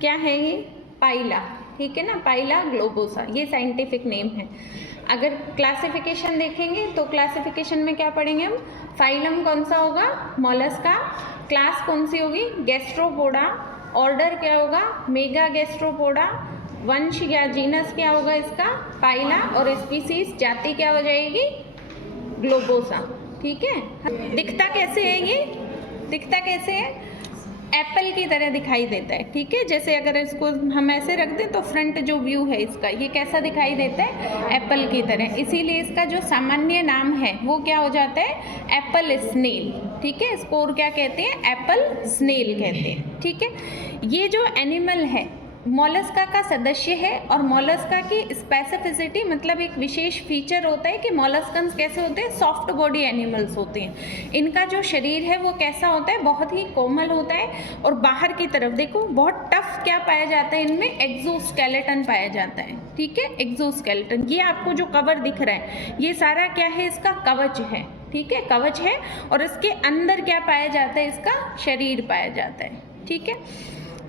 क्या है ये? पाइला, ठीक है ना, पाइला ग्लोबोसा, ये साइंटिफिक नेम है। अगर क्लासिफिकेशन देखेंगे तो क्लासिफिकेशन में क्या पढ़ेंगे हम? फाइलम कौन सा होगा? मोलस्का। क्लास कौन सी होगी? गैस्ट्रोपोडा। ऑर्डर क्या होगा? Mega Gastropoda. वंश या जीनस क्या होगा इसका? पाइला। और स्पीसीज जाति क्या हो जाएगी? ग्लोबोसा, ठीक है। दिखता कैसे है ये? दिखता कैसे है? एप्पल की तरह दिखाई देता है, ठीक है। जैसे अगर इसको हम ऐसे रख दें तो फ्रंट जो व्यू है इसका, ये कैसा दिखाई देता है? एप्पल की तरह। इसीलिए इसका जो सामान्य नाम है वो क्या हो जाता है? एप्पल स्नेल, ठीक है। इसको और क्या कहते हैं? एप्पल स्नेल कहते हैं, ठीक है। ये जो एनिमल है मोलस्का का सदस्य है, और मोलस्का की स्पेसिफिसिटी मतलब एक विशेष फीचर होता है कि मोलस्कन्स कैसे होते हैं? सॉफ्ट बॉडी एनिमल्स होते हैं। इनका जो शरीर है वो कैसा होता है? बहुत ही कोमल होता है। और बाहर की तरफ देखो बहुत टफ क्या पाया जाता है इनमें? एक्सोस्केलेटन पाया जाता है, ठीक है। एक्सोस्केलेटन, ये आपको जो कवर दिख रहा है ये सारा क्या है? इसका कवच है, ठीक है, कवच है। और इसके अंदर क्या पाया जाता है? इसका शरीर पाया जाता है, ठीक है।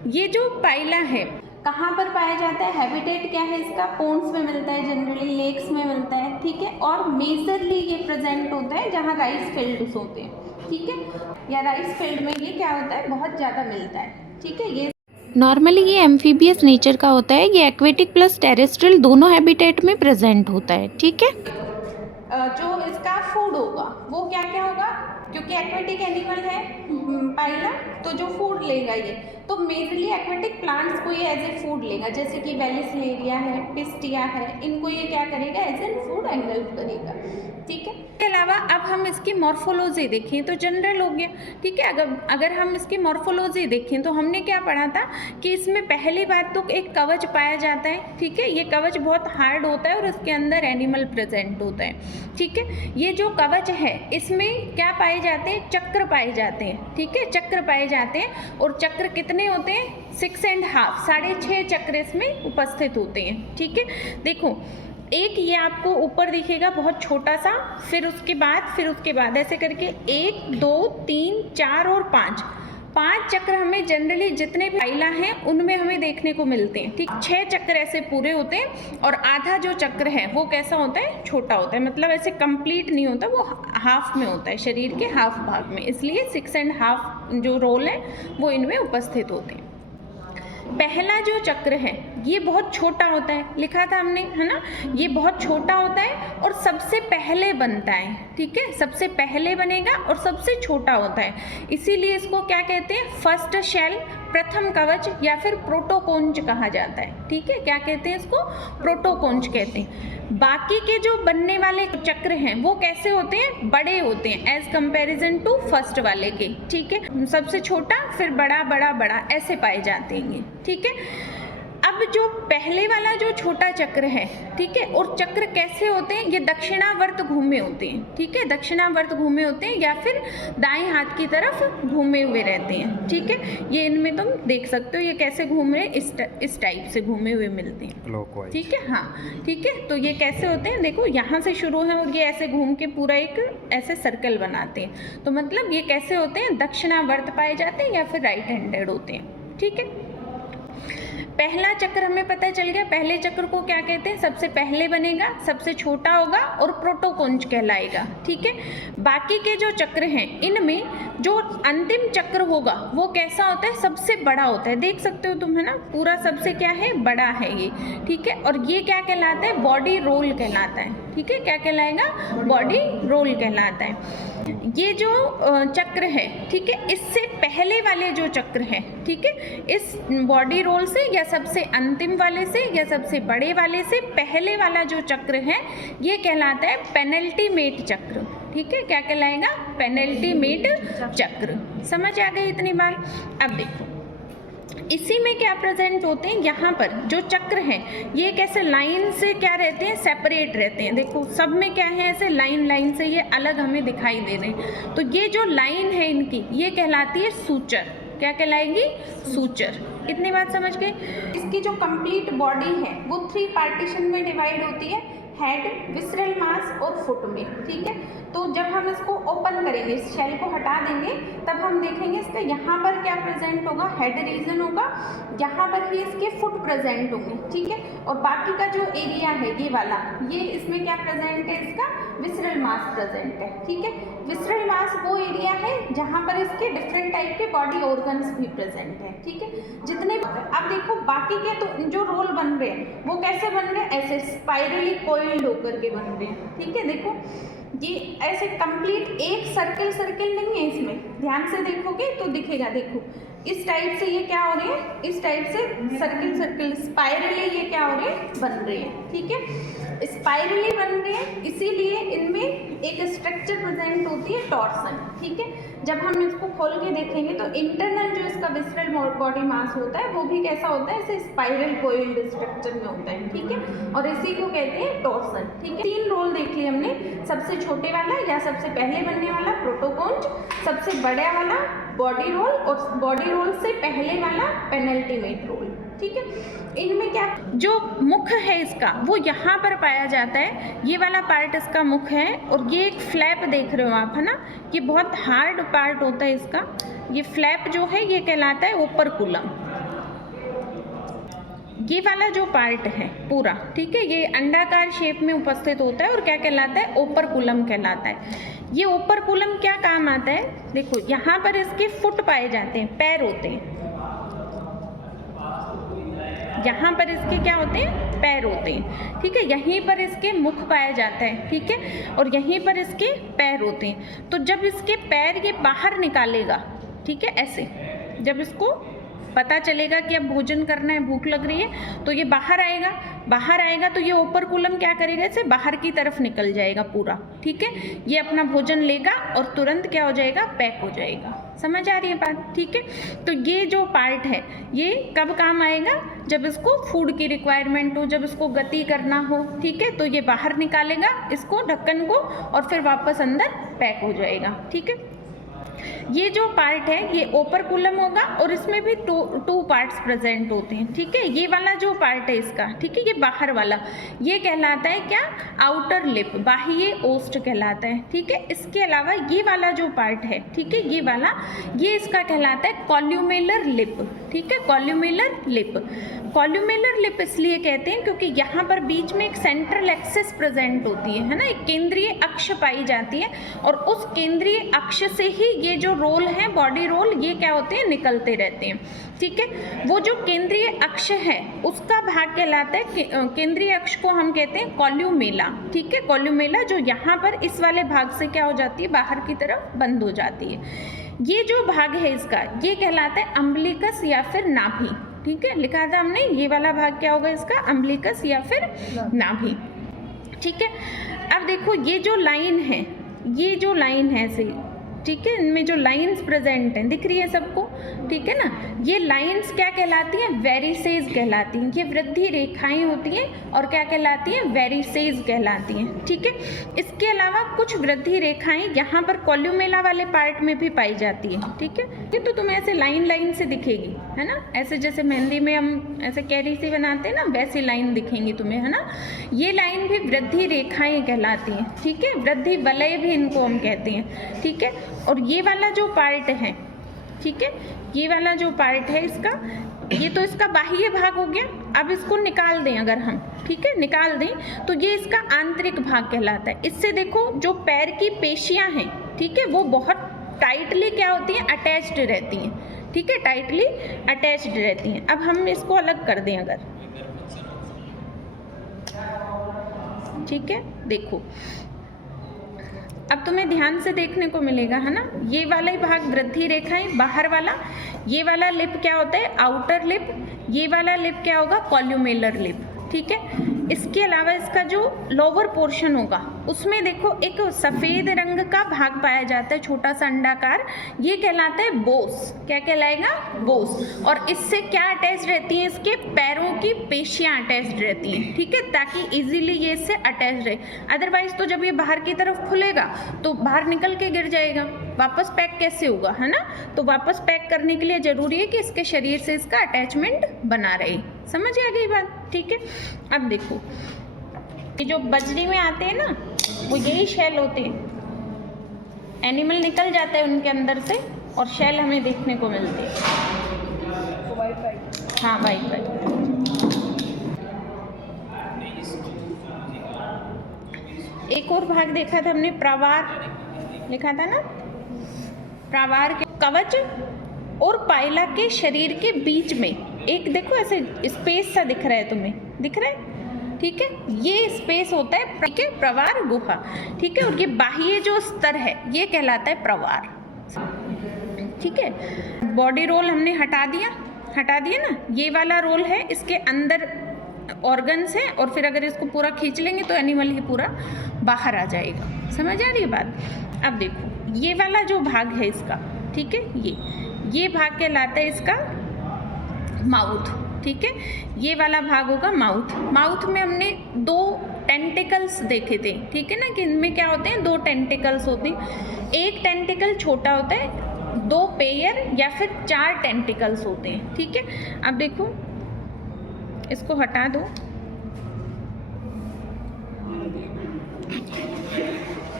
ये जो पाइला है कहाँ पर पाया जाता है? हैबिटेट क्या है इसका? पोन्ड्स में मिलता है, जनरली लेक्स में मिलता है, ठीक है। और मेजरली ये प्रेजेंट होता है जहाँ राइस फील्ड्स होते हैं, ठीक है, या राइस फील्ड में ये क्या होता है? बहुत ज़्यादा मिलता है, ठीक है। ये नॉर्मली ये एम्फीबियस नेचर का होता है, ये एक्वेटिक प्लस टेरेस्ट्रियल दोनों हैबिटेट में प्रेजेंट होता है, ठीक है। जो इसका फूड होगा वो क्या क्या होगा? क्योंकि एक्वेटिक एनिमल है पाइला, तो जो फूड लेगा ये, तो मेजरली एक्वेटिक प्लांट्स को ये एज ए फूड लेगा, जैसे कि वेलिसलेरिया है, पिस्टिया है, इनको ये क्या करेगा? एज ए फूड एंगल्फ करेगा, ठीक है। इसके अलावा अब हम इसकी मॉर्फोलॉजी देखें तो जनरल हो गया, ठीक है। अगर हम इसकी मॉर्फोलॉजी देखें तो हमने क्या पढ़ा था कि इसमें पहली बात तो एक कवच पाया जाता है, ठीक है। ये कवच बहुत हार्ड होता है और इसके अंदर एनिमल प्रेजेंट होता है, ठीक है। ये जो कवच है इसमें क्या पाए जाते हैं? चक्र पाए जाते हैं, ठीक है, चक्र पाए जाते हैं। और चक्र कितने होते हैं? 6.5, 6.5 चक्र इसमें उपस्थित होते हैं, ठीक है। देखो एक ये आपको ऊपर दिखेगा बहुत छोटा सा, फिर उसके बाद ऐसे करके 1 2 3 4 और 5 चक्र हमें जनरली जितने भी पाइला हैं उनमें हमें देखने को मिलते हैं, ठीक। 6 चक्र ऐसे पूरे होते हैं और आधा जो चक्र है वो कैसा होता है? छोटा होता है, मतलब ऐसे कंप्लीट नहीं होता, वो हाफ में होता है, शरीर के हाफ भाग में, इसलिए 6.5 जो रोल है वो इनमें उपस्थित होते हैं। पहला जो चक्र है ये बहुत छोटा होता है, लिखा था हमने, है ना। ये बहुत छोटा होता है और सबसे पहले बनता है, ठीक है, सबसे पहले बनेगा और सबसे छोटा होता है। इसीलिए इसको क्या कहते हैं? फर्स्ट शेल, प्रथम कवच, या फिर प्रोटोकोंच कहा जाता है, ठीक है। क्या कहते हैं इसको? प्रोटोकोंच कहते हैं। बाकी के जो बनने वाले चक्र हैं वो कैसे होते हैं? बड़े होते हैं एज कंपैरिजन टू फर्स्ट वाले के, ठीक है। सबसे छोटा, फिर बड़ा बड़ा बड़ा, ऐसे पाए जाते हैं ये, ठीक है। अब जो पहले वाला जो छोटा चक्र है, ठीक है, और चक्र कैसे होते हैं? ये दक्षिणावर्त घूमे होते हैं, ठीक है, दक्षिणावर्त घूमे होते हैं या फिर दाएं हाथ की तरफ घूमे हुए रहते हैं, ठीक है। ये इनमें तुम देख सकते हो ये कैसे घूम रहे हैं, इस टाइप से घूमे हुए मिलते हैं, ठीक है। हाँ, ठीक है। तो ये कैसे होते हैं? देखो यहाँ से शुरू है और ये ऐसे घूम के पूरा एक ऐसे सर्कल बनाते हैं, तो मतलब ये कैसे होते हैं? दक्षिणावर्त पाए जाते हैं या फिर राइट हैंडेड होते हैं, ठीक है। पहला चक्र हमें पता चल गया, पहले चक्र को क्या कहते हैं? सबसे पहले बनेगा, सबसे छोटा होगा और प्रोटोकोंच कहलाएगा, ठीक है। बाकी के जो चक्र हैं इनमें जो अंतिम चक्र होगा वो कैसा होता है? सबसे बड़ा होता है, देख सकते हो तुम, है ना, पूरा सबसे क्या है? बड़ा है ये, ठीक है। और ये क्या कहलाता है? बॉडी रोल कहलाता है, ठीक है। क्या कहलाएगा? बॉडी रोल कहलाता है। ये जो चक्र है, ठीक है, इससे पहले वाले जो चक्र हैं, ठीक है, इस बॉडी रोल से या सबसे अंतिम वाले से या सबसे बड़े वाले से पहले वाला जो चक्र है ये कहलाता है पेनल्टीमेट चक्र, ठीक है। क्या कहलाएगा? पेनल्टीमेट चक्र। समझ आ गई इतनी बार? अब देखो इसी में क्या प्रेजेंट होते हैं? यहाँ पर जो चक्र हैं ये कैसे लाइन से क्या रहते हैं? सेपरेट रहते हैं। देखो सब में क्या है? ऐसे लाइन से ये अलग हमें दिखाई दे रहे हैं। तो ये जो लाइन है इनकी ये कहलाती है सूचर। क्या कहलाएगी? सूचर। इतनी बात समझ गए? इसकी जो कंप्लीट बॉडी है वो 3 पार्टीशन में डिवाइड होती है। हेड, विसरल मास और फुट में, ठीक है। तो जब हम इसको ओपन करेंगे, इस शेल को हटा देंगे, तब हम देखेंगे इसका यहाँ पर क्या प्रेजेंट होगा, हेड रीजन होगा, यहाँ पर ही इसके फुट प्रेजेंट होंगे, ठीक है। और बाकी का जो एरिया है ये वाला, ये इसमें क्या प्रेजेंट है, इसका विसरल मास प्रेजेंट है, ठीक है। विसरल मास वो एरिया है जहाँ पर इसके डिफरेंट टाइप के बॉडी ऑर्गन्स भी प्रेजेंट है, ठीक है। जितने अब देखो बाकी के तो जो रोल बन रहे हैं वो कैसे बन रहे हैं, ऐसे स्पाइरली कोइल्ड होकर के बन रहे हैं, ठीक है। देखो ये ऐसे कंप्लीट एक सर्किल नहीं है इसमें, ध्यान से देखोगे तो दिखेगा, देखो इस टाइप से ये क्या हो रही है, इस टाइप से सर्किल स्पाइरली ये क्या हो रहे हैं, बन रहे हैं, ठीक है। स्पाइरली बन रहे हैं, इसीलिए इनमें एक स्ट्रक्चर प्रेजेंट होती है टॉर्सन, ठीक है। जब हम इसको खोल के देखेंगे तो इंटरनल जो इसका विसरल बॉडी मास होता है वो भी कैसा होता है, ऐसे स्पाइरल कोइल्ड स्ट्रक्चर में होता है, ठीक है। और इसी को कहते हैं टॉर्सन, ठीक है। 3 रोल देख लिए हमने, सबसे छोटे वाला या सबसे पहले बनने वाला प्रोटोकोन्ज, सबसे बड़ा वाला बॉडी रोल और बॉडी रोल से पहले वाला पेनल्टीमेट रोल, ठीक है। इनमें क्या जो मुख है इसका वो यहाँ पर पाया जाता है, ये वाला पार्ट इसका मुख है, और ये एक फ्लैप देख रहे हो आप, है ना, ये बहुत हार्ड पार्ट होता है इसका, ये फ्लैप जो है ये कहलाता है ओपरकुलम। ये वाला जो पार्ट है पूरा, ठीक है, ये अंडाकार शेप में उपस्थित होता है और क्या कहलाता है, ओपरकुलम कहलाता है। ये ओपरकुलम क्या काम आता है, देखो यहाँ पर इसके फुट पाए जाते हैं, पैर होते हैं, यहाँ पर इसके क्या होते हैं, पैर होते हैं, ठीक है। यहीं पर इसके मुख पाया जाता है, ठीक है, और यहीं पर इसके पैर होते हैं। तो जब इसके पैर ये बाहर निकालेगा, ठीक है, ऐसे जब इसको पता चलेगा कि अब भोजन करना है, भूख लग रही है, तो ये बाहर आएगा तो ये ओपरकुलम क्या करेगा, इसे बाहर की तरफ निकल जाएगा पूरा, ठीक है। ये अपना भोजन लेगा और तुरंत क्या हो जाएगा, पैक हो जाएगा। समझ आ रही है बात, ठीक है। तो ये जो पार्ट है ये कब काम आएगा, जब इसको फूड की रिक्वायरमेंट हो, जब इसको गति करना हो, ठीक है, तो ये बाहर निकालेगा इसको, ढक्कन को, और फिर वापस अंदर पैक हो जाएगा, ठीक है। ये जो पार्ट है ये ओपरकुलम होगा और इसमें भी टू पार्ट्स प्रेजेंट होते हैं, ठीक है। ये वाला जो पार्ट है इसका, ठीक है, ये बाहर वाला, ये कहलाता है क्या, आउटर लिप, बाह्य ओष्ठ कहलाता है, ठीक है। इसके अलावा ये वाला जो पार्ट है, ठीक है, ये वाला, ये इसका कहलाता है कॉल्यूमेलर लिप, ठीक है, कॉल्यूमेलर लिप। कॉल्यूमेलर लिप इसलिए कहते हैं क्योंकि यहाँ पर बीच में एक सेंट्रल एक्सिस प्रेजेंट होती है ना, एक केंद्रीय अक्ष पाई जाती है, और उस केंद्रीय अक्ष से ही ये जो रोल है, बॉडी रोल, ये क्या होते हैं, निकलते रहते हैं, ठीक है। वो जो केंद्रीय अक्ष है उसका भाग कहलाता है, केंद्रीय अक्ष को हम कहते हैं कॉल्यूमेला, ठीक है। कॉल्यूमेला जो यहाँ पर इस वाले भाग से क्या हो जाती है, बाहर की तरफ बंद हो जाती है। ये जो भाग है इसका, ये कहलाता है अम्बिलिकस या फिर नाभि, ठीक है, लिखा था हमने, ये वाला भाग क्या होगा इसका, अम्बिलिकस या फिर नाभि, ठीक है। अब देखो ये जो लाइन है, ये जो लाइन है ऐसे, ठीक है, इनमें जो लाइंस प्रेजेंट हैं दिख रही है सबको, ठीक है ना, ये लाइंस क्या कहलाती हैं, वेरिसेज कहलाती हैं। ये वृद्धि रेखाएं होती हैं और क्या कहलाती हैं, वेरिसेज कहलाती हैं, ठीक है। इसके अलावा कुछ वृद्धि रेखाएं यहाँ पर कॉल्यूमेला वाले पार्ट में भी पाई जाती है, ठीक है। ये तो तुम्हें ऐसे लाइन से दिखेगी, है ना, ऐसे जैसे मेहंदी में हम ऐसे कैरी से बनाते हैं ना, वैसी लाइन दिखेंगी तुम्हें, है ना। ये लाइन भी वृद्धि रेखाएं कहलाती हैं, ठीक है, वृद्धि वलय भी इनको हम कहते हैं, ठीक है। और ये वाला जो पार्ट है, ठीक है, ये वाला जो पार्ट है इसका, ये तो इसका बाह्य भाग हो गया। अब इसको निकाल दें अगर हम, ठीक है, निकाल दें तो ये इसका आंतरिक भाग कहलाता है। इससे देखो जो पैर की पेशियां हैं, ठीक है, वो बहुत टाइटली क्या होती हैं, अटैच्ड रहती हैं, ठीक है, टाइटली अटैच्ड रहती हैं। अब हम इसको अलग कर दें अगर, ठीक है, देखो अब तुम्हें ध्यान से देखने को मिलेगा, है ना, ये वाला ही भाग वृद्धि रेखाएं, बाहर वाला, ये वाला लिप क्या होता है, आउटर लिप, ये वाला लिप क्या होगा, कॉल्यूमेलर लिप, ठीक है। इसके अलावा इसका जो लोअर पोर्शन होगा उसमें देखो एक सफ़ेद रंग का भाग पाया जाता है, छोटा सा अंडाकार, ये कहलाता है बोस, क्या कहलाएगा, बोस। और इससे क्या अटैच रहती हैं, इसके पैरों की पेशियां अटैच रहती हैं, ठीक है, ताकि इजीली ये इससे अटैच रहे। अदरवाइज तो जब ये बाहर की तरफ खुलेगा तो बाहर निकल के गिर जाएगा, वापस पैक कैसे होगा, है ना। तो वापस पैक करने के लिए ज़रूरी है कि इसके शरीर से इसका अटैचमेंट बना रहे। समझ आ गई बात, ठीक है। अब देखो ये जो बजरी में आते हैं ना, वो यही शेल होते हैं। एनिमल निकल जाता है उनके अंदर से और शेल हमें देखने को मिलते हैं। हाँ, वाइट। एक और भाग देखा था हमने, प्रावार लिखा था ना, प्रावार के कवच और पाइला के शरीर के बीच में एक देखो ऐसे स्पेस सा दिख रहा है, तुम्हें दिख रहा है? ठीक है, ये स्पेस होता है, ठीक है, प्रवार गुहा। ठीक है, और ये बाह्य जो स्तर है ये कहलाता है प्रवार। ठीक है, बॉडी रोल हमने हटा दिया ना, ये वाला रोल है, इसके अंदर ऑर्गन्स हैं और फिर अगर इसको पूरा खींच लेंगे तो एनिमल ही पूरा बाहर आ जाएगा। समझ आ रही है बात? अब देखो ये वाला जो भाग है इसका, ठीक है, ये भाग कहलाता है इसका माउथ। ठीक है, ये वाला भाग होगा माउथ में हमने 2 टेंटिकल्स देखे थे। ठीक है ना, कि इनमें क्या होते हैं, 2 टेंटिकल्स होते हैं। एक टेंटिकल छोटा होता है, 2 पेयर या फिर 4 टेंटिकल्स होते हैं। ठीक है, अब देखो इसको हटा दो।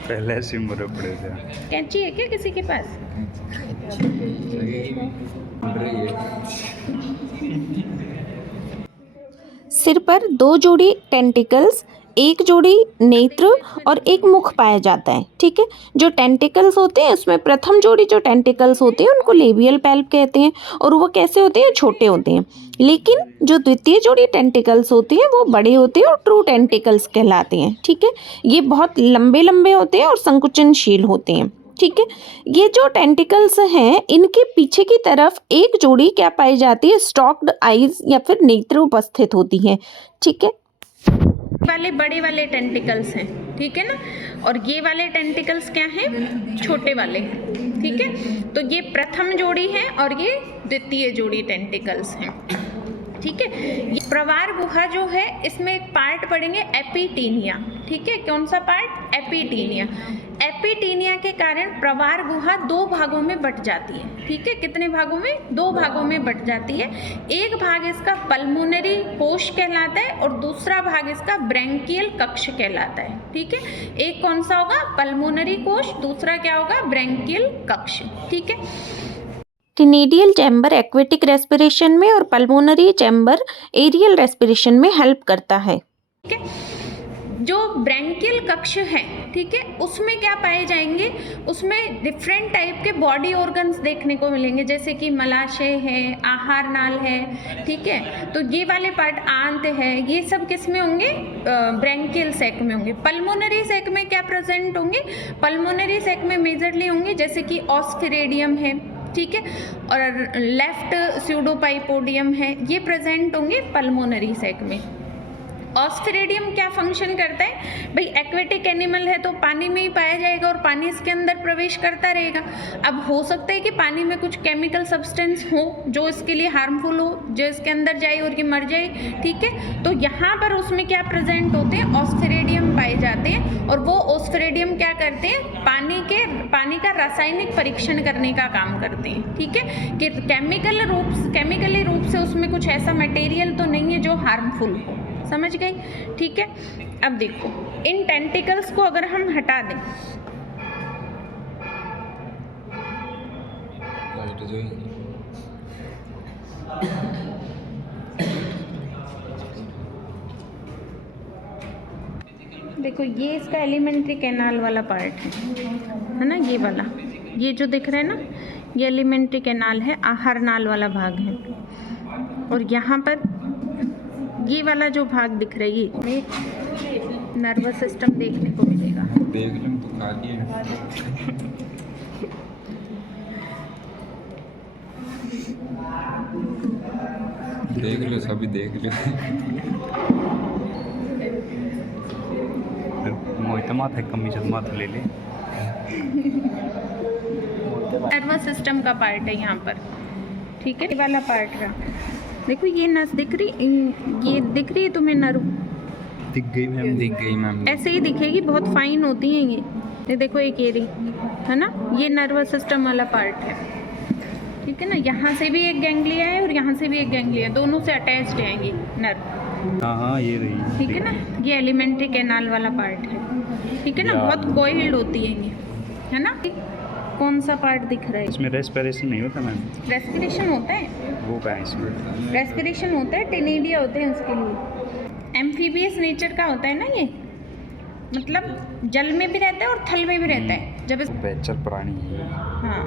पहले सिमर पड़े थे। कैंची है क्या किसी के पास? सिर पर 2 जोड़ी टेंटिकल्स, 1 जोड़ी नेत्र और 1 मुख पाया जाता है। ठीक है, जो टेंटिकल्स होते हैं उसमें प्रथम जोड़ी जो टेंटिकल्स होते हैं उनको लेबियल पैल्प कहते हैं और वो कैसे होते हैं, छोटे होते हैं। लेकिन जो द्वितीय जोड़ी टेंटिकल्स होते हैं वो बड़े होते हैं और ट्रू टेंटिकल्स कहलाते हैं। ठीक है, ये बहुत लंबे होते हैं और संकुचनशील होते हैं। ठीक है, ये जो टेंटिकल्स हैं इनके पीछे की तरफ 1 जोड़ी क्या पाई जाती है, स्टॉक्ड आईज या फिर नेत्र उपस्थित होती है। ठीक है, वाले बड़े वाले टेंटिकल्स हैं। ठीक है ना, और ये वाले टेंटिकल्स क्या हैं, छोटे वाले। ठीक है, तो ये प्रथम जोड़ी है और ये द्वितीय जोड़ी टेंटिकल्स हैं। ठीक है, ये प्रवार गुहा जो है इसमें एक पार्ट पढ़ेंगे एपिटीनिया। ठीक है, कौन सा पार्ट, एपिटीनिया। एपिटीनिया के कारण प्रवार गुहा 2 भागों में बट जाती है। ठीक है, कितने भागों में, 2 भागों में बट जाती है। एक भाग इसका पल्मोनरी कोश कहलाता है और दूसरा भाग इसका ब्रैंकियल कक्ष कहलाता है। ठीक है, एक कौन सा होगा, पल्मोनरी कोश, दूसरा क्या होगा, ब्रैंकियल कक्ष। ठीक है, टिनेडियल चैम्बर एक्वेटिक रेस्पिरेशन में और पल्मोनरी चैम्बर एरियल रेस्पिरेशन में हेल्प करता है। ठीक है, जो ब्रैंकियल कक्ष है, ठीक है, उसमें क्या पाए जाएंगे, उसमें डिफरेंट टाइप के बॉडी ऑर्गन्स देखने को मिलेंगे, जैसे कि मलाशय है, आहार नाल है। ठीक है, तो ये वाले पार्ट आंत है, ये सब किस में होंगे, ब्रैंकियल सैक में होंगे। पल्मोनरी सैक में क्या प्रेजेंट होंगे, पल्मोनरी सैक में मेजरली होंगे जैसे कि ऑस्फिरेडियम है। ठीक है, और लेफ्ट स्यूडोपाइपोडियम है, ये प्रेजेंट होंगे पल्मोनरी सैक में। ऑस्फिरेडियम क्या फंक्शन करता है भाई, एक्वेटिक एनिमल है तो पानी में ही पाया जाएगा और पानी इसके अंदर प्रवेश करता रहेगा। अब हो सकता है कि पानी में कुछ केमिकल सब्सटेंस हो जो इसके लिए हार्मफुल हो, जो इसके अंदर जाए और ये मर जाए। ठीक है, तो यहाँ पर उसमें क्या प्रेजेंट होते हैं, ऑस्फिरेडियम पाए जाते हैं और वो ऑस्फिरेडियम क्या करते हैं, पानी का रासायनिक परीक्षण करने का काम करते हैं। ठीक है, कि केमिकली रूप से उसमें कुछ ऐसा मटेरियल तो नहीं है जो हार्मफुल हो। समझ गई? ठीक है, अब देखो इन टेंटिकल्स को अगर हम हटा दें, देखो ये इसका एलिमेंट्री कैनाल वाला पार्ट है ना, ये वाला, ये जो दिख रहा है ना, ये एलिमेंट्री कैनाल है, आहार नाल वाला भाग है। और यहाँ पर ये वाला जो भाग दिख रही है इसमें नर्वस सिस्टम देखने को मिलेगा। देख लें तो खा लिया, देख लो, सभी देख लो। मोहित माथे कमी से माथे ले ले। नर्वस सिस्टम का पार्ट है यहाँ पर। ठीक है, ये वाला पार्ट रहा, देखो ये नस दिख रही, ये दिख रही है तुम्हें नर्व, दिख गई मैम, ऐसे ही दिखेगी, बहुत फाइन होती हैं ये देखो एक ये रही है ना, ये नर्वस सिस्टम वाला पार्ट है। ठीक है ना, यहाँ से भी एक गैंग्लिया है और यहाँ से भी एक गैंग्लिया है, दोनों से अटैच्ड है ये नर्व। हाँ हाँ ये रही। ठीक है ना, ये एलिमेंट्री कैनाल वाला पार्ट है। ठीक है ना, यार। बहुत कॉइल्ड होती है ये, है ना। कौन सा पार्ट दिख रहा है? इसमें रेस्पिरेशन नहीं होता मैम? रेस्पिरेशन होता है, वो क्या है इसमें? रेस्पिरेशन होता है, टेनिडिया होते हैं उसके लिए। एम्फीबियस नेचर का होता है ना ये, मतलब जल में भी रहता है और थल में भी रहता है। जब इस बेचर प्राणी है। हाँ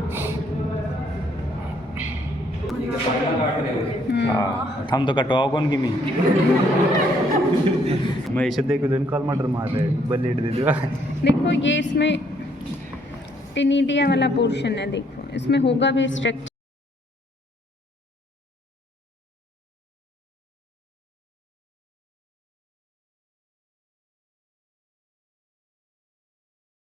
हाँ हम तो कटवाओ कौन की मैं इसे देख दिन कल मटर मार रहे ब्लेड दे दो। देखो ये इसमें टेनिडिया वाला पोर्शन है, देखो इसमें होगा भी स्ट्रक्चर।